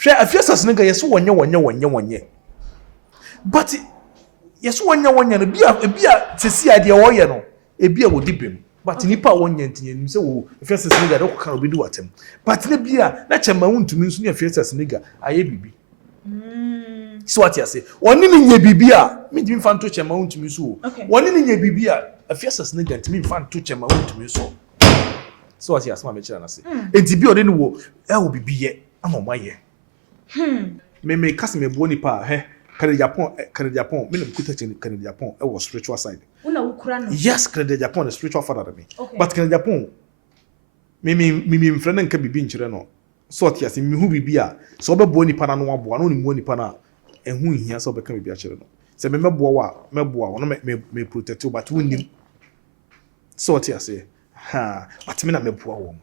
Share Afia Sasnega, yes, one year. But yes, 1 year, 1 year, a beer to see idea, no, a beer would dip him. But nipa 1 year, and so Afia Sasnega, don't can be do at him. But the beer, that's a moon to mean near Afia Sasnega, I baby. So what you say? One in your bibia, me fan touch a mount to me so. One in your bibia, a fierce nigga to me fan touch a mount to me so. So what you ask my children, I say. And to be on wo, I will be yet. I'm on my year. Me cast me bony pa, he, Agyapong, me put it in Agyapong, I was spiritual side. Yes, Agyapong is spiritual father to me. But Agyapong, me friend and can be being children. So what you say, me who be beer, so be bony pana no one, only money pana. And who here so become a children. Say, me protect you, but who knew? So what you say, ha, but me not me poor woman.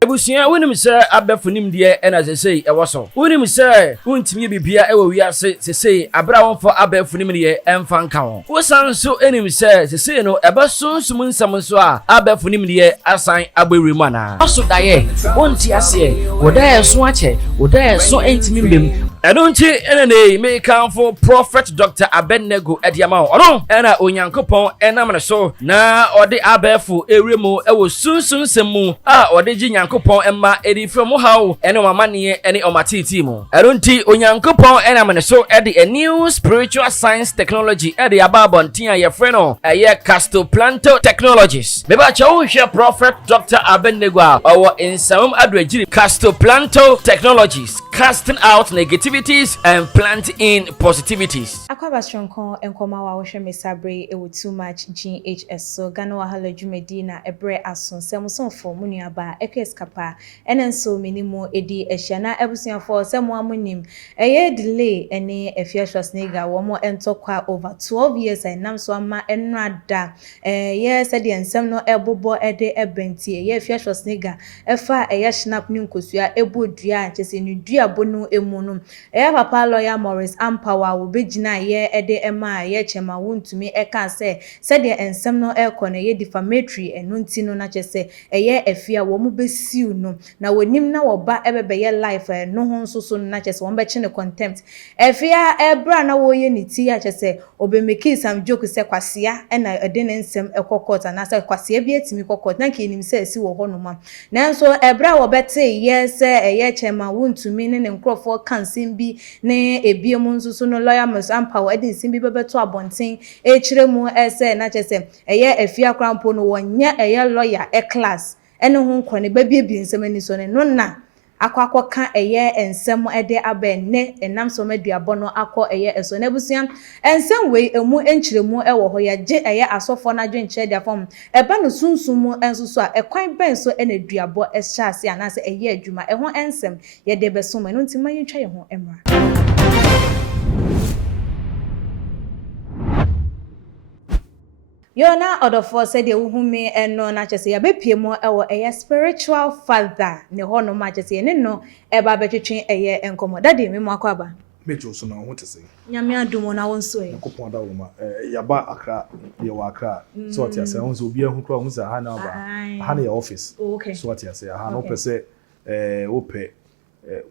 Ebusia wonim se abefunim de e na sesei e woso wonim se wontimi bibia e wo wiase sesei abra wonfo abefunim de emfa nka ho wosan so enim se sesei no ebasonsum nsam so a abefunim de asan abewremu ana oso daye wonti ase wodaye so ache wodaye so entimi mbem enonchi enene me kanfo prophet Dr. Abennego ediama ono ena onyankopon enam ne so na ode abefu ewremu e wo sunsun semu a ode ji Nyankopon emma edi from how ene mamane ene omatiti mu erunti onyankopon enam ne so edi a new spiritual science technology edi ababontin a ye freno eye castoplanto technologies meba cha wo hwe prophet Dr. Abennego a owo insam adwagiri castoplanto technologies casting out negativities and planting in positivities. Akwaba stronko enkoma wa wohwe mesabre ewo too much GHS so Ghana wahala dwumedi na ebre ason semsonfo munuaba ekeskapa enenso minimo edi ehia na ebusuafo semo amunim eye delay ene Afia Schwarzenegger wo mo entokwa over 12 years enam so ama enrada yes edi ensem no ebobo ede ebenti eye Afia Schwarzenegger efa eye snap ni nkosua ebodua chese ni dua bonu emunu papa lawyer Morris Ampawa wo begina ye ede ema ye chema Wuntumi eka se de ensem no ekone ye defamatory enunti no na chese eye Afia wo mu besiu no na wonim na wo ba ebebe ye life no ho nso na chese wo be chine contempt Afia ebra na wo ye niti ya chese obemeki sam joke se kwasea na ede ne ensem ekokota na se kwasea bi etimi kokota na kenim se esi wo ho no ma nanso ebra wo bete ye se eye chema Wuntumi ne nkrofo kansim bi ne ebiem nso no lawyer Morris Ampawa edi nsimbi bebeto abonten echiremu ese na chese eye Afia krampo no wonya eye lawyer class ene ho nkone babie nsem ani so ne no na akwa eye ensem ede abenne enam so maduabo no akọ eye eso na busuan ensem we emu enchiremu ewo ho ya je eye asofo na dwenche dia fom eba no sunsumu enso so a ekwan ben so ena duabo ehase anase eye adwuma eho ensem ye de beso no ntima yitwa ye ho emra Yona odofo said you hume eno na chese ya bepiemo ewo eye spiritual father ne ho no ma chese ne no eba betwetwe eye enkomo dade me mo akwaba Mejo so na ho tese nyame adumo na wonso e kopon da wo ma yaba akra ye wa akra so what you say won so obi ehun kro won say ha na ba ha na your office so what you say ha no pese wo pe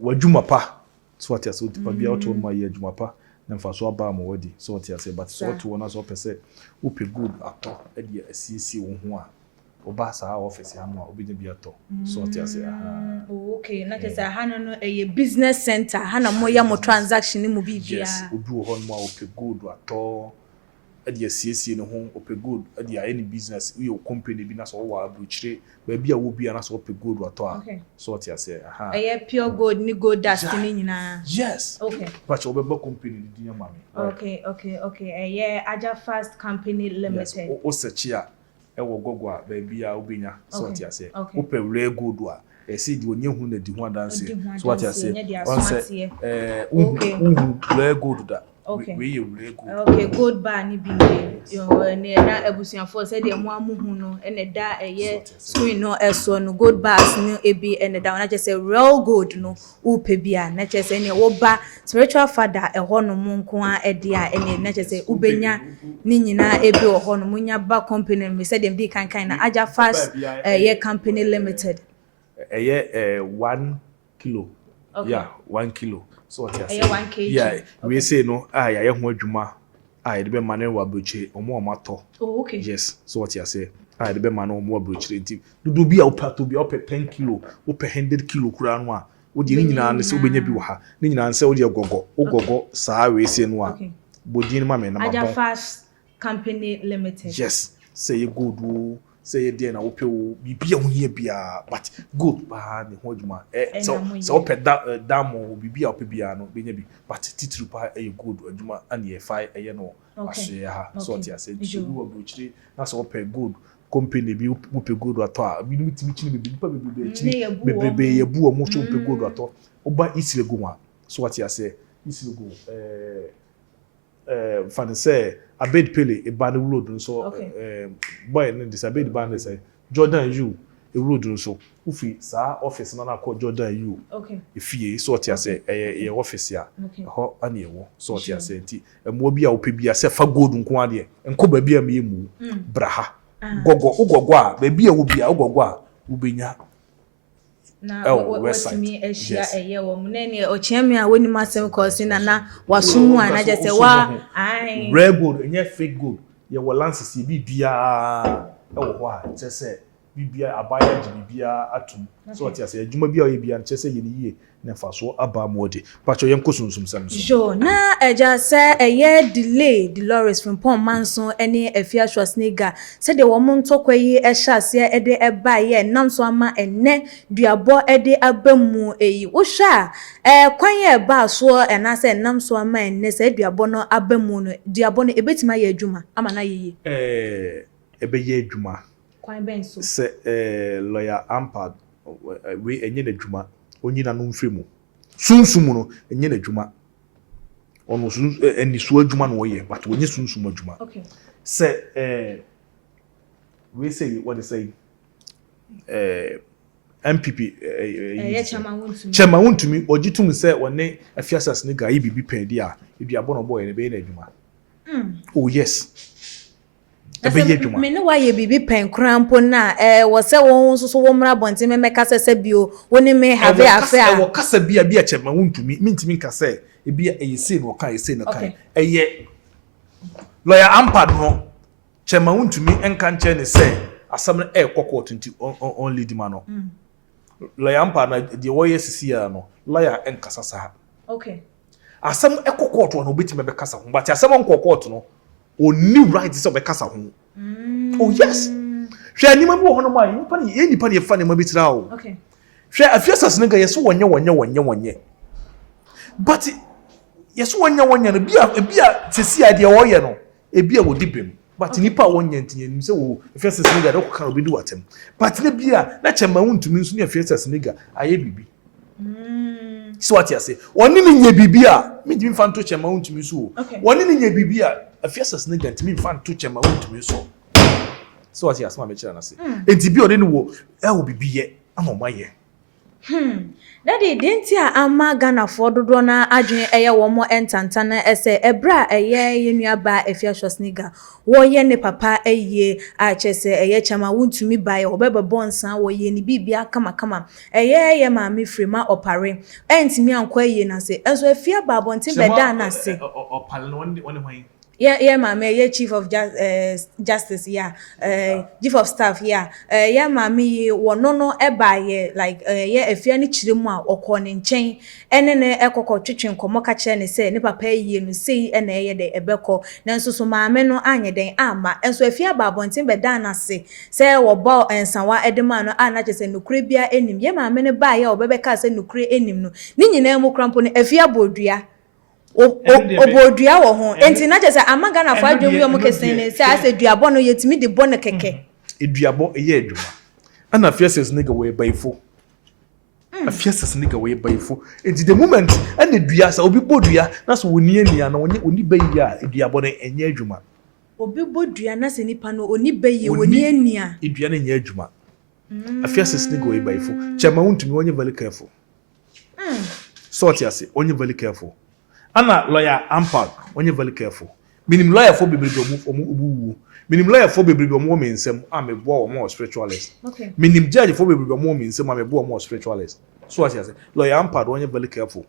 wadwuma pa so what you say o bia o to ma ye adwuma pa na mfaso aba ma wadi so what you say but so to wona so pese wo pe good ato e dia asiesie wo ho a oba sa office ha no obi de bi ato so what you say okay na ke say ha no a business center ha na mo ya mo transaction mu bibia yes obi wo ho no ma wo pe good ato e dia asiesie no ho o pe good e dia any business we company bi na so wo abuchire ba bia wo bia na so pe good ato a so what you say pure gold ni gold dust ni nyina yes okay but you be company di ma me okay Agyapong company limited o search ya ewo gogwa ba bia obenya so what you say o pe rare gold a e see di onye hu na di ho adanse so what you say on say rare gold da Okay. We really good. Okay, gold bar ni bi ne na abusuafo say de mo amuhu no ene da eye screen no eso no gold bars no ebi ene da na say real gold no upe bia na say ne wo ba spiritual father eho no mo nko a ede a ene na say ubenya ni nyina ebi oho no munya ba company me say dem di kan na Aja Fast ye company limited 1 kilo. Okay. Yeah, 1 kilo. So what you say? 1 kg. Yeah, okay. We say no. Ya ho adwuma. De be mane wa broche omo mato. Oh, okay. Yes. So what you say? De be mane omo broche nti. Dudu bi a opa 10 kilo, opa 100 kilo kura no a. Wo di nyina na se obenya bi wo ha. Ni nyina se wo di gogo. Ogogo saa we say no a. Okay. Bodin ma me na Aja mabon. Fast Company Limited. Yes. Say you good wo. Say there na ope wo bibia wo hia bia but good ba ne ho adwuma so ope da mo bibia ope bia no benya bi but titru pa good adwuma and ye fi no ahye ha so what you say you wo brochire na so ope good company bi ope good ato a bi no timi chine bi pa bebe ye bu omo so ope good ato oba isirego wa so what you say isirego fan say abed pele e ban road nso boy no disabed ban say Jordan you e road nso ufi sa office na call Jordan you ifie so what you say e office ya ho ana ewo so what you say nti emo bi a ope bi a se fa gold nko ade enko ba bi a me mu braha gogo a ba bi a wo bi a gogo a ubenya na wotimi ehia eye wo mu na ne ochiame a woni masem kosi na wasumu a na je se wa ai rare gold enye fake gold ye wo lances bi bia wo ho a che se bibia abaya ji bibia atum so what you say adwuma bia ye bia che se ye ni ye na fa so aba mode pacho ye nkosunsum sam so jo na eja se eye delay Dolores Frimpong manso ene Afia Schwarzenegger se de wo montokwa yi ehya se ede eba ye nam so ama enne duabo ede abamu eyi wo hwa kwan ye ba so ena se nam so ama enne se duabo no abamu no duabo no ebetima ye adwuma ama na ye ebe ye adwuma kwan ben so se lawyer Ampad we enye na adwuma onyina no mfemu sunsumu no enye na adwuma ono sun eni so adwuma no ye but onye sunsumu adwuma okay se we say what they say MPP Chama Wuntumi ojitum se wone Afia Schwarzenegger yi bibi pedi a eduabo no boy ne be na adwuma oh yes me no wa ye bibi pen krampo na wo se won so wo mra bonte me meka sese bio woni me have Afia wo kasa bia Chama Wuntumi mintimi kasa e bia eyese no ka eyese no kan eye lawyer Ampad no Chama Wuntumi enka nche ne se asam na kokot nti on lead man no lawyer Ampad na de wo yesisi ya no lawyer enka sasa okay asam kokot no obetime be kasa ho but asam kokot no oni right so be kasa ho oh yes hwe anima bi wo hono mai nipa ne fa ne ma bitira o okay hwe Afia Schwarzenegger yeso wonye but yeso wonye no bia tesi ade wo ye no ebia wo dibem but nipa wonye ntinye nim se wo Afia Schwarzenegger do ka obi du watem but ne bia na Chama Wuntumi nso ne Afia Schwarzenegger aye bibi so what you say woni ne nye bibi a me di mfa nto Chama Wuntumi so woni ne nye bibi a Afia Schwarzenegger ntimi mfa nto Chama Wuntumi so what you asma me kira na se enti bi ode ne wo wo bibi ye ama ma ye Daddy denti a ama Ghana for dodo na adwen eye wo mo entantana ese ebra eye yenuaba Afia Schwarzenegger wo ye ne papa eye a chese eye Chama Wuntumi bae obebebo nsan wo ye ni bibia kama eye ye ma me free ma opare entimi ankwa eye na se enso Afia babontin beda na se opale no woni hwan yeah mama yeah chief of justice chief of staff yeah mama ye wono no eba ye like yeah Afia ni chiremu a okọ ne nchen ene ne ekokọ twetwen komo ka kire ne se ne papa ye no sei ene ye de ebekọ nanso so mama no anye den ama enso Afia babontin beda na se wo ba ensanwa edema no ana chese nukure bia enim ye mama ne ba ye obebeka se nukure enim no ni nyina mu krampo ne Afia bodua obodua wo ho enti na chese amaga na fa adwom yo mo kesen ne se ase duabo no yetimi de bo ne keke eduabo eye adwuma ana Afia Schwarzenegger we baifo Afia sese nigga we bayfo enti the moment and the dua sa obi bodua na so woni ania na oni bayi a edua bone enye adwuma obi bodua na se nipa no oni bayi woni ania edua na enye adwuma Afia sese nigga we bayfo chema Wuntumi onye very careful sort yase onye very careful ana lawyer Ampag onye very careful minim lawyer for bebrebe omu minim lawyer for bebrebe omu mensem amebo omu spiritualist okay minim judge for bebrebe omu mensem amebo omu spiritualist so what yase lawyer Ampag onye very careful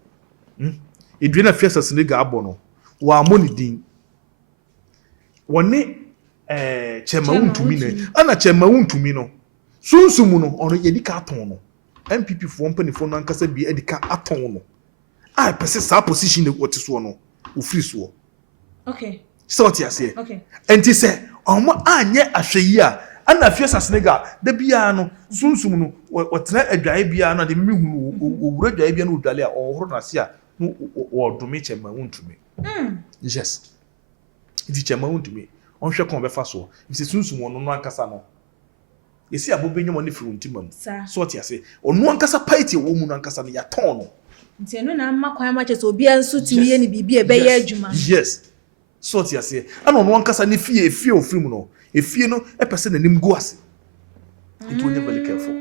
edwe na Afia sese nigga abo no wa amoni din woni chema Wuntumi ne ana chema Wuntumi no sunsumu no ono yedika aton no MPP for mpanifo no ankasa bi edika aton no I pese sa position de what so no o free so okay so what you say okay enti say omo anye ahweyi a ana Afia sasnega da bia no sunsum no wotena adwae bia no de mehunu owura adwae bia no odwale a ohoro na se a no odome chema Wuntumi yes iti chema Wuntumi onhwe kon befa so iti sunsum no ankasa no esi abobenyo ne firi ntimam so what you say onu ankasa party wo mu no ankasa no ya ton no nti eno na makwan ma che so obi anso timi ye ni bibi e be ye adwuma yes so ti ase ana no ankasa ne fie ofrim no efie no epese na nim go ase it will never be careful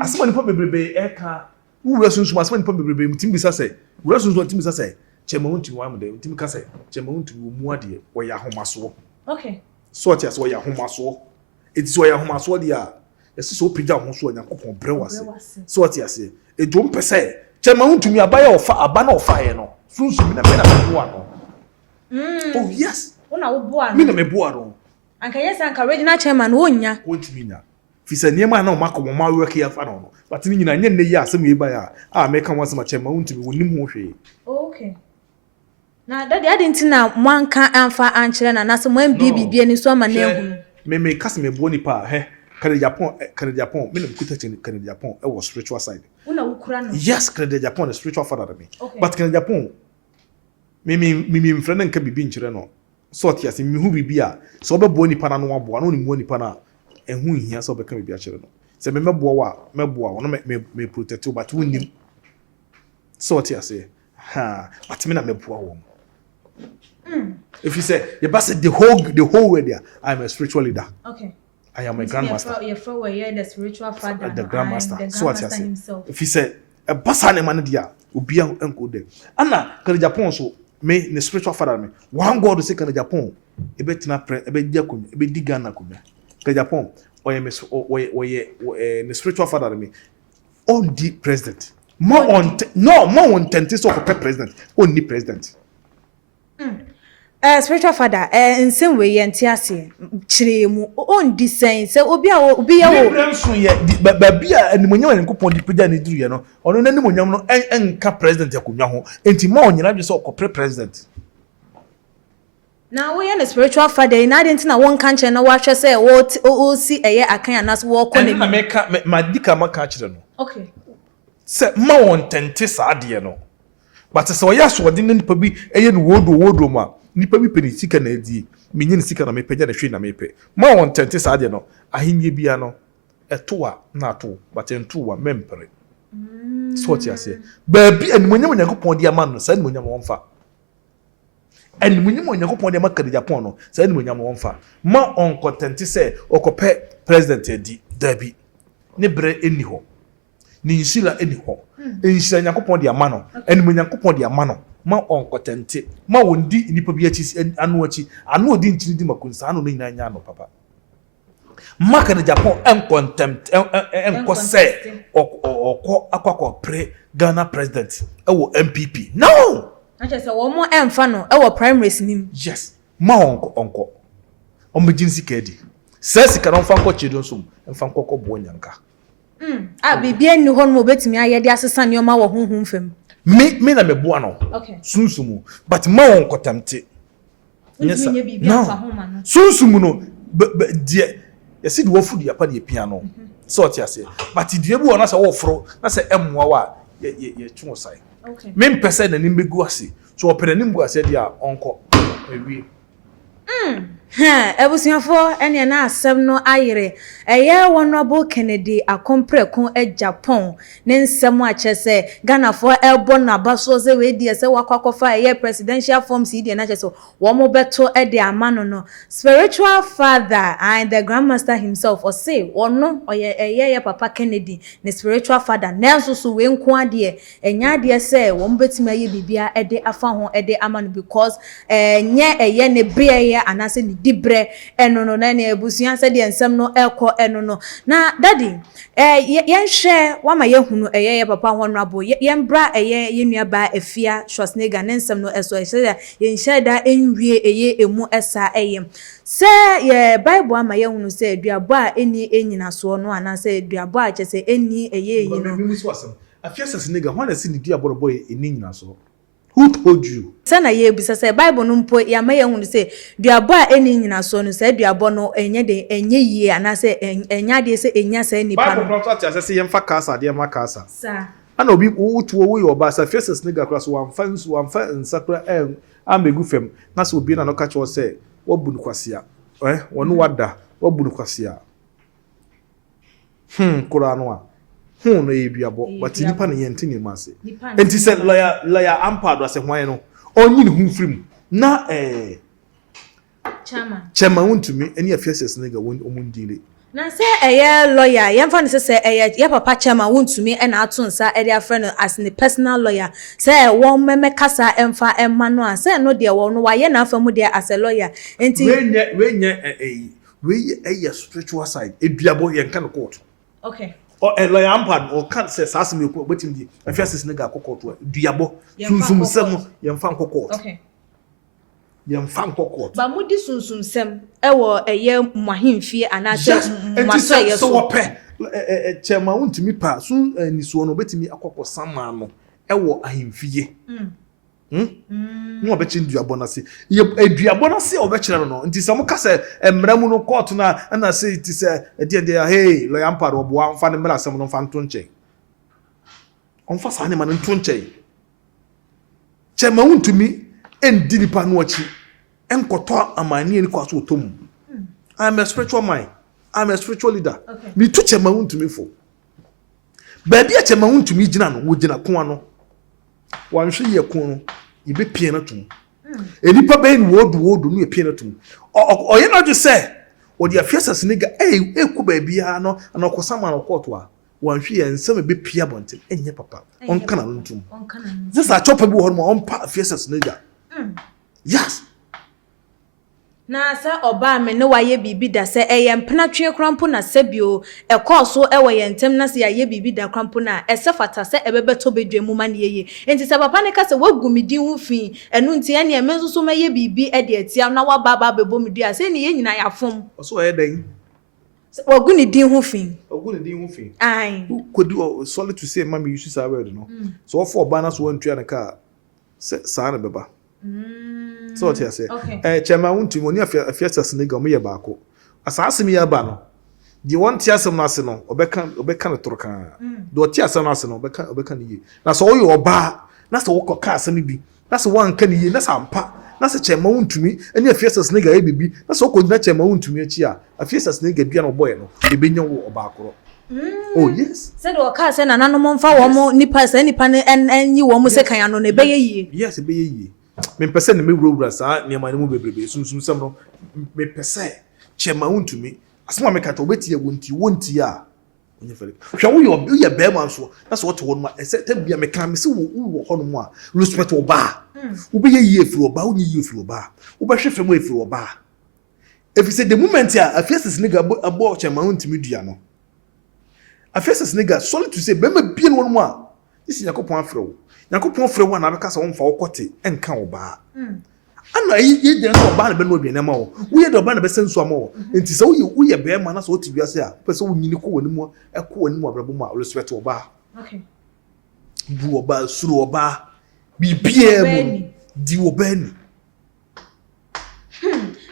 asema ni pa bebrebe eka wura sunsun asema ni pa bebrebe mtim bisa se wura sunsun mtim bisa se chema Wuntumi wa mde mtim ka se chema Wuntumi mu ade wo ya homaso okay so ti ase wo ya homaso it so ya homaso de a ese so pija ho so Nyankopon brewase so ti ase edom pese chema Wuntumi abaya ofa abana ofa ye no sunsun na mena bo ano oh yes una wo bo ano me na me bo ano anka yes anka regional chairman wonya Wuntumi nya fisa niema na o makomo ma work here fa no but ni nyina nye ne yi asem ye ba ya a me kan wasema chema Wuntumi wonim ho hwe okay na daddy adinti na mwanka anfa ankyere na nase mwan bibibie ni so ama na ehunu me kase me bo ni pa he Canada Japan me na kuta chen Canada Japan e was spiritual side una wukura no yes Canada Japan is spiritual father me okay. But Canada Japan me mfrena nka bibi nkyere no so tia se me hu bibi a so obebo ni pa na no abo na ni pa na ehu hia so obeka bibi a kyere no se me mebo wa mebo wa no me protect but wonim so tia se ha but me na mebo wa if you say you pass the whole way there I'm a spiritual leader okay I am a grandmaster. You're from where you're the spiritual father. The grandmaster. So what you say? Himself. If he say a basane man dia, obi enko dem. Ana Canada Japan so me the spiritual father me. One God say Canada Japan e betina e be dia komi, e be di Ghana komi. Canada Japan oye the spiritual father me. On the president. More on tente so for president. Only president. Spiritual father in same way entiase chiremu on di sense obi ya wo branson ye ba bia animonyam ne kopon di pega ne duru ye no ono na animonyam no enka president akonwa ho enti ma onyina dwe so okopre president na wo ye na spiritual father na dey ntina won kan che na wa hwe se wo si eye akan anas wo ko ne na meka madika maka kire no okay se ma won tente saade no but se wo ya so de ne nipa bi eye no wodo ma nipa bi peni sika na adi menye sika na mepagya na hwe na mepe ma won tente saade no ahenye bia no etoa na ato but entoa mempere so what you say baby animonyam Nyankopon dia ma no sa animonyam wonfa animonyam Nyankopon dia ma Canada Japan no sa animonyam wonfa ma onko tente se okope president adi dabi ne bre eni ho ni nsila eni ho nsila Nyankopon dia ma no animonyam Nyankopon dia ma no ma onko tente ma wondi nipa bi achi anu odi nchiri di makunsa anu no nyina nya no papa ma Canada Japan enko se okọ akwakọ pre Ghana president ewo MPP no acha se wo mo emfa no ewo primaries nim yes ma onko omejinsi kedi sesi ka no fa nko chidon sum emfa nko bo nyanka bibia ni ho no betimi ayede asesa ne o ma wo honhom fam me na meboa no okay sunsumu but ma onko tamte nyesa bibia fa homa no sunsumu no die yesi de wo fu dia pa de piano so ti ase but die bu ona se wo fro na se emmoa wa ye twu sai okay me mpese na nim begu ase so opere nim gu ase dia onko ewie Ebusiafo ene na asem no ayere eye honorable Kennedy akompreko Agyapong ne nsem a chese Ghana for elbo na baso ze we die se wakwakofa eye presidential form CD na chese wo mo beto e de amano no spiritual father and the grandmaster himself or say ono oye eye papa Kennedy ne spiritual father nenso so we nko ade enya ade se wo mbetima ye bibia e de afa ho e de amano because nye eye ne bre ye anase dibre eno na ne ebusuan se de ensem no eko eno no na daddy yen hwe wama ye hunu ye papa honorable yen bra ye nuaba Afia Schwar ne ensem no eso se yen hwe da enwie emu esa se ye bible ama ye hunu se aduabo a eni enyina so no anase aduabo a chese eni yi no Afia Schwar when I see the aduabo boy enyina so. Who told you? Sana ye bisa say Bible no mpo ya ma ye hunu say duabo a eni nyina so no say duabo no enye yie anase enya de say enya say nipa no. Bible no say yemfa kasa de ma kasa. Sa. Ana obi wotuo wo yo ba sa faces nigga cross wamfa nsakra amegu fem na so obi na no ka cho say wabu no kwasea wono wada wabu no kwasea kura no a no eduabo but nipa na yenti ni mase enti say lawyer ampado ase hwan no onyi ne hu firim na chama Wuntumi eni Afia nigga won omundile na say lawyer yemfa ne say ye papa chama Wuntumi e na ato nsa e dia friend as ne personal lawyer say won meme kasa emfa emma no a say no de won no wa ye na afa mu de as a lawyer enti we spiritual side eduabo ye nka no court okay or a lawyer ampad or can't say sasimi ko betim di Afia nigga kokoto eduabo sunsum sem ye mfa court okay yemfa court ba mudi sunsum sem e wo eye mwahimfie anase mwaso so wope chema Wuntumi pa sun nisuo no betimi akokọ sama no e wo ahimfie no obechi nduabo na se ye eduabo na se obechira no nti se mo ka se emramu no court na se ti se de hey lawyer amparo obo amfa ne mra sem no mfa nto nche onfa sa ne ma nto nche chema Wuntumi endi nipa no achi enkoto amani ni kwaso otom. I'm a spiritual mind. I'm a spiritual leader. Okay. Me to chema Wuntumi fo. Baby a chema Wuntumi gina no wo gina ko ano. Wan hwe ye ko no ibe pie na tum. Enipa be ni wodu no e pie na tum. Oye na ju say wo dia Afia nigga ku baby ha no anokosama no court wa. Wan hwe ye nsem be pie bonte enye papa. On kana no tum. This a chop bi ho no on pa Afia nigga. Yes. Na sa oba me ne waye bibi da se mpena twe krampo na sebio ekoso ewo ye ntem na se ye bibi da krampo na ese fata se ebebeto bedwemu ma ne ye enti se papa ne ka se wagumidi hu fi enu nti ene e menso so ma ye bibi e de atia na wa baba bebomidi a se ne ye nyina ya fom so ye den waguni din hu fi ai could do solid to say mama you say word no so for bana so wan twa na ka se sa na beba so what you say chema Wuntumi oni Afia nigga mo ye baako asase mi ya ba no di won tia asem no ase no obeka no toroka do tia asem no ase no obeka no ye na so oyo oba na so wokọ ka asem bi na so wan ka no ye na so ampa na so chema Wuntumi eni Afia nigga e bibi na so ko dina chema Wuntumi achi a Afia nigga bia no boy no ebenya wo oba akoro oh yes said o ka se na nanu mo mfa wo mo nipa se nipa ne enyi wo mo se kan ano ne beye yie yes beye yie me pese ne me wura sa ne ma ne mu bebrebe sunsum sam no me pese chema Wuntumi asema me kata obeti ye wonti a onye fere hwa wo ye be man so na so wote won ma ese tabia me kan me se wo ho no mu a respect oba wo be ye yie firi oba wo nye yie firi oba wo be hwe fem efiri oba if you say the moment a Afia nigga abo chema Wuntumi dua no Afia nigga solid to say be ma bie no mu a isi yakopon afre wo yakopon frɛ wo na beka sa wo mfa wo kote enka oba ana ye de no oba na be no obi na ma wo ye de oba na be sensu ama wo enti sɛ wo ye be ma na so otibi ase a pɛ sɛ wo nyini ko wani mu ɛko wani mu abrabo mu a respect oba okay bu oba suru oba bibia mu di oba ni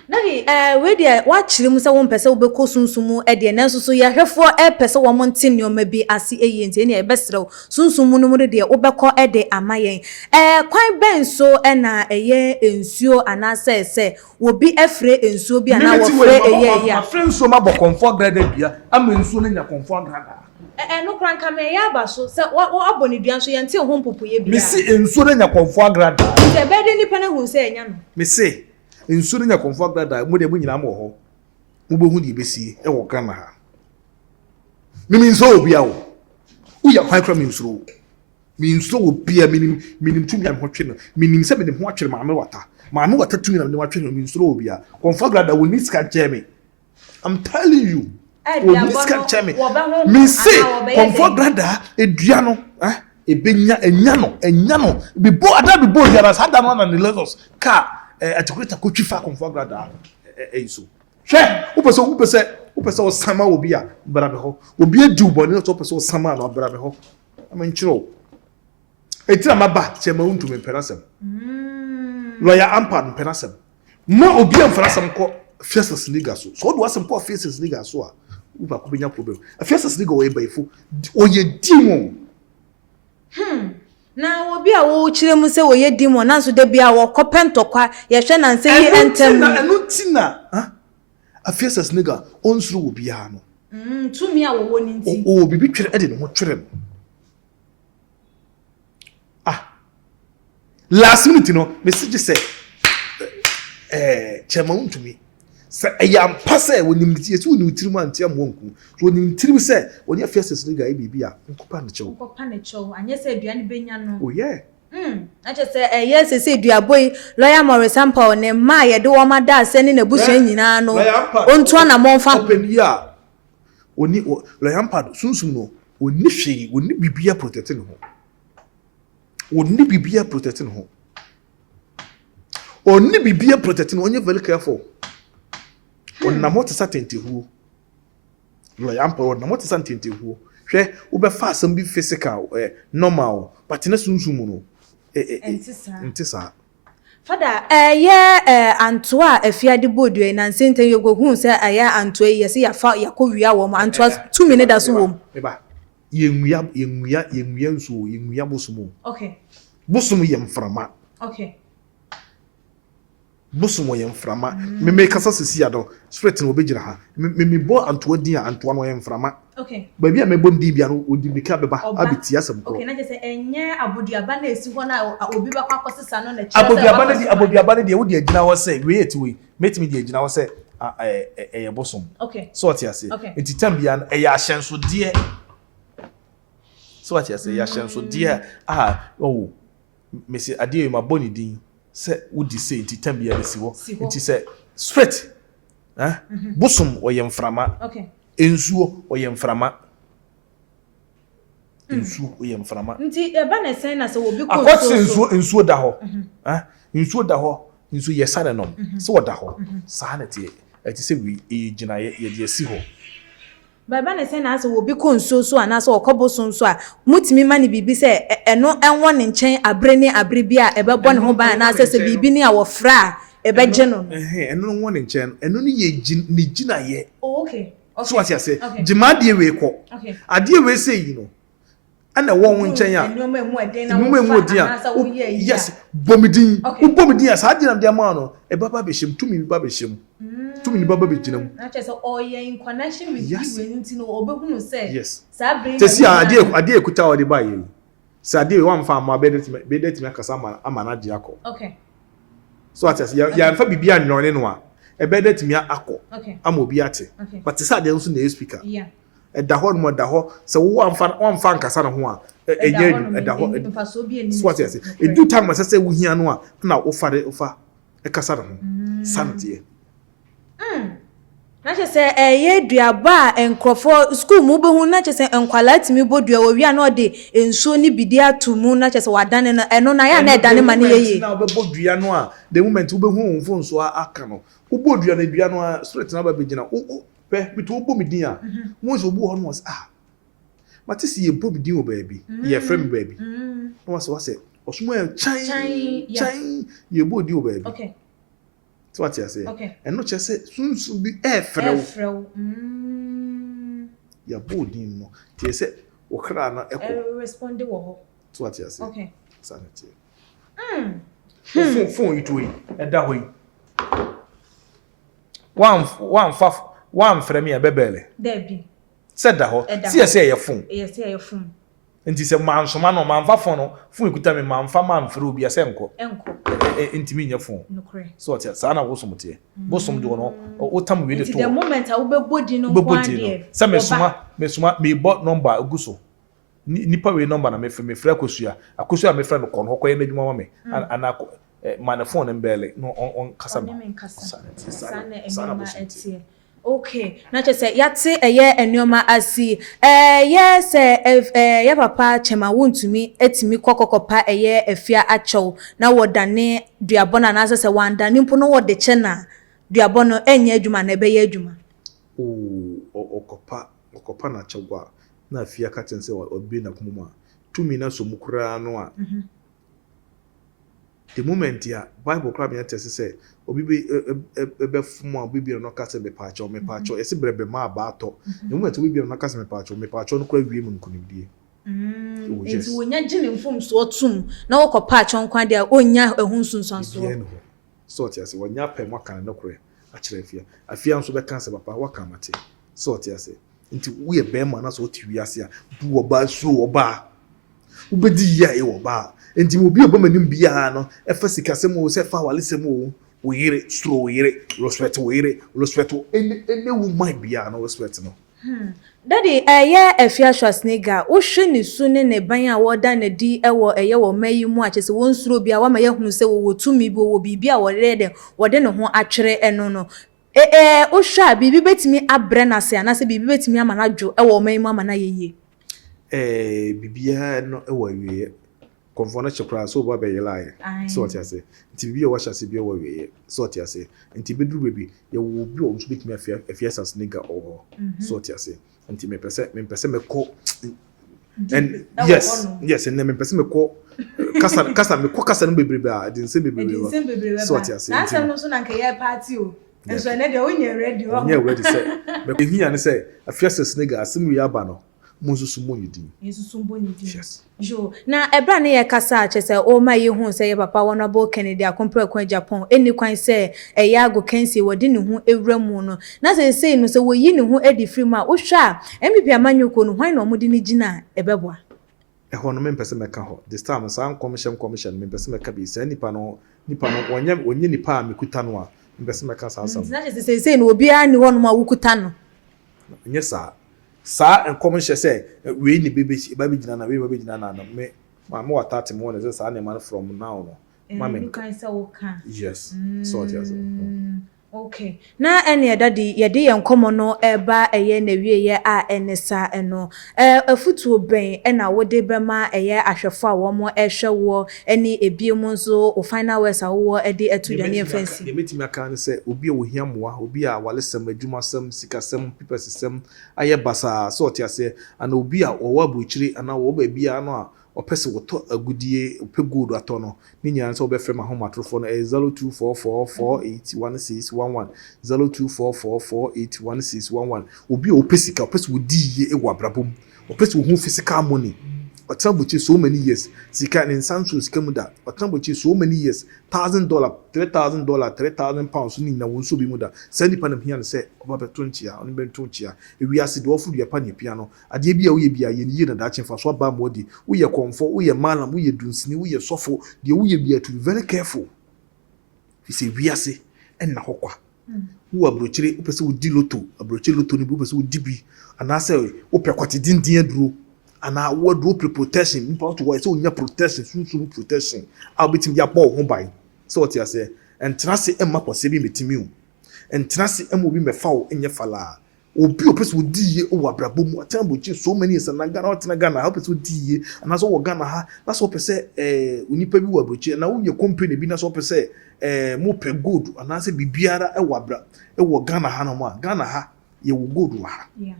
nani we dey watchire mu se won pese wo be kosunsumu e de nanso so ya hwefo e pese wo monte nneoma bi ase eye nti ne e besrew sunsumu no mu de wo bekọ e de amayen kwan ben so e na eye ensuo anase se wo bi efre ensuo bi ana wo fre eye ya friend so ma bo comfort grade bia ama ensuo no nya comfort grade no kran ka me ya ba so se wo aboni dua so yente ho mpopoye bia me si ensuo no nya comfort grade se be de ni pana hu se enya no me si ensuo no nya comfort grade mo de mo nyina mo ho mo be hu di besie e wo kan ha mimi nso obi awo uya kwan kra mi nso obi a minim tumi am ho twe no minim se minim ho atwere maame wata tumi na minim atwere no mi nso obi a comfort grade wo ni scan chairman I'm telling you we scan chairman me say comfort grade edua no ebenya enya no bibo ada bibo yara sada no na the levels ka atikuleta ko twifa comfort grade so hwe upese o sama obi a brabe ho obi adu boni no to upese o sama no brabe ho amanchiro etira maba chema Wuntumi penasem lawyer ampad penasem ma obi am frasem ko Fiestas Liga so do asem ko Fiestas Liga so a uba ko benya problem Fiestas Liga we baifo oye dimo na obi a wo kire mu se oye dimo na so da bia wo kopentokwa ye hwe na nse yi entem enu tina a Fiestas Liga onsuru obi a no tumi a wo ni nti o bibi twere e de no twere last minute no message say chema Wuntumi say ayam pase wonim tie so wonim tirimu antia monku so wonim tirimu say woni Fiestas Liga bibi a nkopa ne chew anye say aduane benya no oh yeah ache say yes say aduaboy lawyer Morris Sample ne ma ye de wo ma da ase ne nabusu nyina no onto na monfa open ya oni lawyer Ampad sunsum no oni hwe oni bibia protecting ho oni bibia protecting ho oni bibia protecting onye very careful onna mo tsa tente hu lawyer Ampad onna mo tsa tente hu hwe wo be fa asem bi physical normal but na sunsum no entisa fada antoa Afia de bodu na nsente yogohu se aya antoa yesi ya fa yakowia wo ma antoa 2 minutes da so wo eba yenwia nso yenwia bosumu okay bosumu yemframa okay bosumu yemframa me kasa sisi ado spirit no obejira ha me bo antoa din antoa no yemframa okay baby a me bo ndi bia no odi bika beba abiti asem ko okay na je se enye abodiaba na esi ho na obi ba kwa kosesa no na chi abodiaba na de wodi agina wo se we etwi metimi de agina wo se bosum okay so what you say entitam bia no ahyenso de so what you say ahyenso de me say ade ma boni din se wodi say entitam bia si wo enti se straight bosum oyemframa okay ensuo oyemframa ensuo oyemframa nti eba na sen na se wo bi ko ensuo da ho ensuo da ho ensuo yesane nom se wo da ho sa na tie eti se wi ejina ye de si ho baba na sen na se wo bi ko nsuo so ana se okobo so nso a mutimi ma ne bibi se eno enwo ne nchen abre ne abre bi a ebebo ne ho ba na se bibi ne a wo fra ebeje no eno nwo ne nchen eno ne ye ne gina ye okay so what you say jimade we ko ade we say you know ana won nchen ya emu dia yes bomidin bomidin as ade na dia ma no e baba be shem tumi baba be shem tumi ni baba be ginam na che so oye in connection with you when ntino obehunu say yes sa bring te si ade ekuta ode ba ye sa ade we wan fa ma be det me kasa ama na dia ko okay so what you say ya fa bibia nnone no a ebedet mi akọ ama obi ate but say ade nso na speaker yeah da ho no da ho se wo amfa nkasa no ho a enye da ho so what you say e do time say wo hia no a na ofa e kasa no ho santie na che se ye duaba enkrofo school mu be hu na che se enkwala timi bodua wo wi na ode ensuo ni bidi atumu na che se wadane no eno na ya na edane ma ne yeye na be bodua no a the moment wo be hu mfo nso aka no wo bodua na dua no a straight na ba be gina pe bitu wo bomidin a mo so bo ho no was matisi ye bomidin o baabi ye frame baabi no was osumo chan ye bodi o baabi okay So what you say? Okay. And not just say soon be efrew. Ya boldin no. Tie say okra na eko. Respond wo. So what you say? Okay. Sanity. Phone it way. E da hoyi. One frame ya bebele. Debbie. Said da ho. See say your phone. Yes, your phone. Nti se mansoma no manfa phone no phone ikuta me manfa manfre obi asenko. Ntimi nya phone. Nokre. So what sa na wo somote. Bo som de no o tam we de to. The moment I will body no kwa de. Say mesuma me bot number aguso. Nipa we number na me frɛ akosua me frɛ no kon hɔ kɔ ye na dwuma me ana man phone mbele no on kasa no. Sana etie. Okay, na che say yate eye enuoma asi yes ye papa chema Wuntumi etimi kokokopa eye Afia achow na wodane duabona na ase wandane mpo no wode che na duabono enye adwuma na ebe ye adwuma okopa na chagwa na Afia ka tense obi na kumuma tumi na so mukura no a the moment ya Bible club ya tese say obi be fumu obi bi no kase me paacho ese brebe ma ba ato the moment obi bi no kase me paacho no kura wie mu nkunimdie enti wonya gine mfom so otum na wokopa acho nkwa de onya ehunsunsan so sort ya se wonya pem wakan no kura a kire Afia nso be kan se papa wakan mate sort ya se nti wo ye be ma na so otiwi ase a bu oba so oba ubedi ya e oba enti obi obamanim bia no efa sikasem o se fa walesem o yire stro yire respect ene woman bia no respect no daddy Afia Schwarzenegger wo hwe ne su ne ban a woda na di ewo wo mayi mu a chese won suro bia wa ma yahunu se wo tumi bi wo bibia wo rede wode ne ho atwere eno no wo hwe a bibi betimi abre na se ana se bibi betimi ama na dwo ewo mayi mu ama na yeye bibia no ewo awie konfona chekra so ba be yelaye so what you say nti bibi o washa se bi o wawie so what you say nti bedru bebi ye wo bi o nso betimi Afia Schwarzenegger o so what you say nti me pese me ko and yes and me pese me ko kasa me ko kasa no bebrebe a din se bebrebe so what you say na sam no so na nke ye party o enso na de onye ready o onye ready say me hia ne say Afia Schwarzenegger asem wi aba no Monsusu mbonyidi. Yesusu mbonyidi. Yes. Jo. Na ebra ne ye kasa ache se o ma ye hu se ye papa Honorable Kennedy akompre kwa Agyapong eni kwan se eyago kensi wodi ne hu ewramu no. Na se no se woyi ne hu edi free ma wo hwa MPP amanyoko no hwan na omudi ne gina ebeboa. Eho no mempese meka ho. This time san commission mempese meka bi se nipa no onye nipa a mekuta no a mempese meka sa asam. Na se no obi a ni ho no ma wukuta no. Nye sa en commission say we ni baby gina na we baby gina na me ma watati mo na say sa na man from now no ma me kan say wo kan yes so it is okay na ene daddy ye de yenkomo no eba eye na wieye a enesa eno afutuo ben na wode bema eye ahwefo a wo mo ehwe wo eni ebiemu nso o final words a wo ede atudwane fancy ye metimi aka ne say obi a wo hiamoa obi a walesem adwumasem sikasem pipesem aye basa so it is and obi a wo abuchiri ana wo ba bia no a opese woto agudie opegold ato no ni nyana so be frema home atrofo no 0244481611 0244481611 obi opesika opese wodi ewa brabom opese wo hu physical money otambuchi so many years sika in sanso sika muda otambuchi so many years $1,000 $3,000 £3,000 ni na wonso bi muda sani panam hian se oba betonchia oni bentonchia ewi ase do ofu de pani piano ade bia wo ye bia ye ni na da chenfa so ba modi wo ye komfo wo ye malam wo ye dunsini wo ye sofo de wo ye bia to be very careful fi se wi ase en na hokwa wo abrochire opese wo di loto abrochire loto ni bo opese wo di bi anase wo pekwati dindin aduro ana what do protection important to so nya protection so protection I'll be tim ya ball ho by so what you say and trust em mapose bi metimi o and trust em obi mefa o enye fala obi opese odi ye o abrabom atambochi so many years na Ghana what na Ghana help us odi ye and so wo Ghana ha na so opese unipa bi wo abrochi na wo nye company bi na so opese mo pe gold and say bibiara e wo abra e wo Ghana ha no mo Ghana ha ye wo gold wa ha yeah.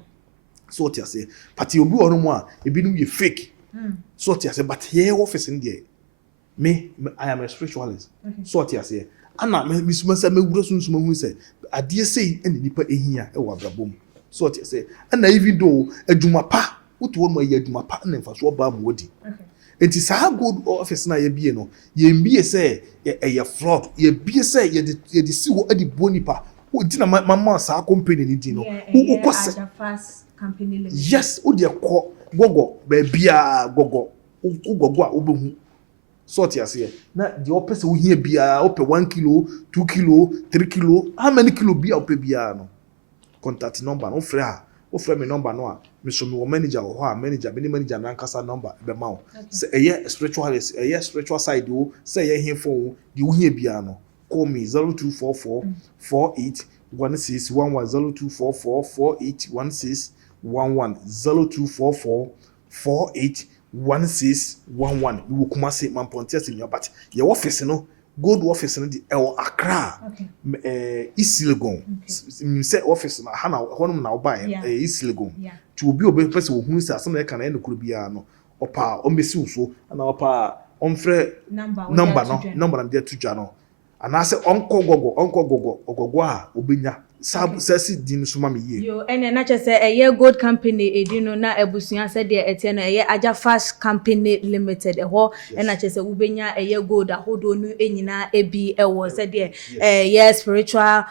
So what you say, but you be on one, you be no fake. So what you say, but here office in there. Me, I am a spiritualist. So what you say, ana misuma say mewura sunsuma hu say ade sei ene nipa ehia e wa brabom so what you say ana even though adwuma pa woto won ma ye adwuma pa na mfaso ba ma wodi enti saa gold office na ye bie no ye mbie say ye fraud ye bie say ye de si wo adi bonipa wo di na mama saa company ni di no wo ko se company limited yes wo de ko gogo ba bia gogo gogo a obehu sort ya say na the opese wo hia bia ope 1 kilo 2 kilo 3 kilo how many kilo bia ope bia no contact number no frɛ ha wo frɛ me number no a me so me wo manager wo ha manager me manager na nkasa number be ma wo say spiritual side wo say ye hia phone the wo hia bia no call me 0244 48 1611 0244 48 1611 0244 48 1611 we will come say man pontias in your but your office no good office no the Accra East Legon say office na ha na honum na oban East Legon to obi person wo hu say asem na kan na kuro bia no opa o mesi so na opa on frɛ number na dia tudwa no ana say onko gogo a obenya sasi din suma me ye yo ene na che say gold company edino na ebusua se de etie no Agyapong company limited ho ena che say ubenya gold ahodo no enyina ebi ewo se de spiritual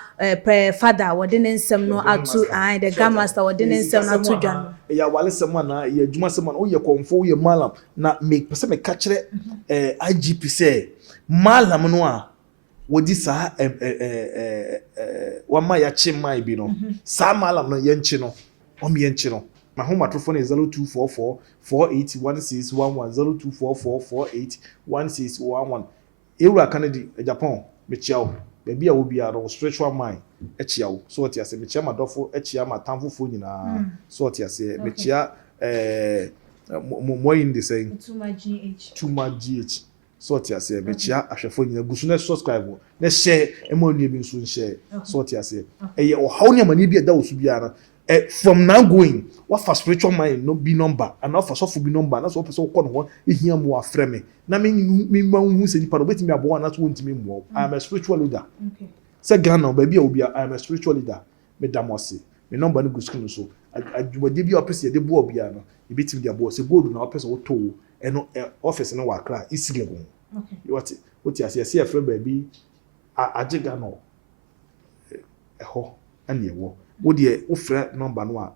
father wode ne nsem no atu the grandmaster wode ne nsem no atu dwan ya wale sema na ya adwuma sema na oye konfo oye malam na me pese me ka kire IGP say malam no a wodi sa wama ya chimai bi no sa malam no yenchi no yenchi no my home microphone is 0244 481611 0244 481611 ewa Canada Japan me chiao baby a wo bia no spiritual mind chiao so what you say me chia madofo chia matamfo nyina so what you say me chia mo in the saying too much gh sort ya say me chia ahwefo nyina gusu na subscribe na share emonu bi nso share sort ya say eye o hawo ne mani bi da osu bia na from now going what for spiritual mind no be number and not for soft be number na so person ko no ho ehia mo afre me na me hu se nipa no betimi abo na so wontimi mo I am a spiritual leader say Ghana baby obi I am a spiritual leader me damose me number no gusu no so adwumade bi opese de bo obi no e betimi de abo se gold na opese wo to eno office no wa Accra Isilegon what you see a friend baby Agyapong no ho ane wo wo de wo frɛ number no a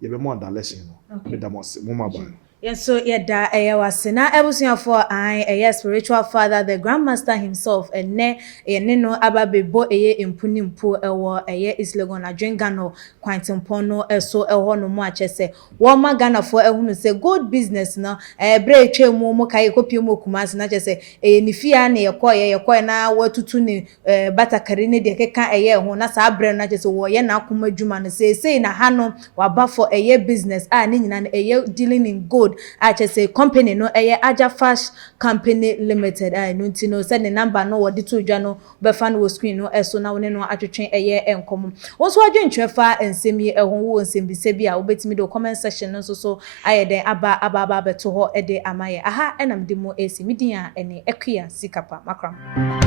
ye be more than lesson no me da mo ma ba yes so da wasena ebusuafo an spiritual father the grandmaster himself ene no ababebo empunimpo ewo Islegon adwenga no kwantimpon no eso eho no mu achese wo ma Ghana fo ehunu se gold business no bre etwemu mu kai kopie mu kumase na chese nifia na yekoye na watutu ni batakari ne de keka ho na sa bre na chese wo ye na akoma dwuma no se na ha no waba for business ni nyina no dealing in gold say company no Agyapong company limited no ntino said the number no wodi to dwa no be fa no screen no eso na woni no atwetwen enkom wonso adwentwefa ensem yi ehon wo ensem bi se bi a obetimi do comment section no so ayeden aba beto ho de amaye aha enam de mo esi midin a ene ekua sikapa makram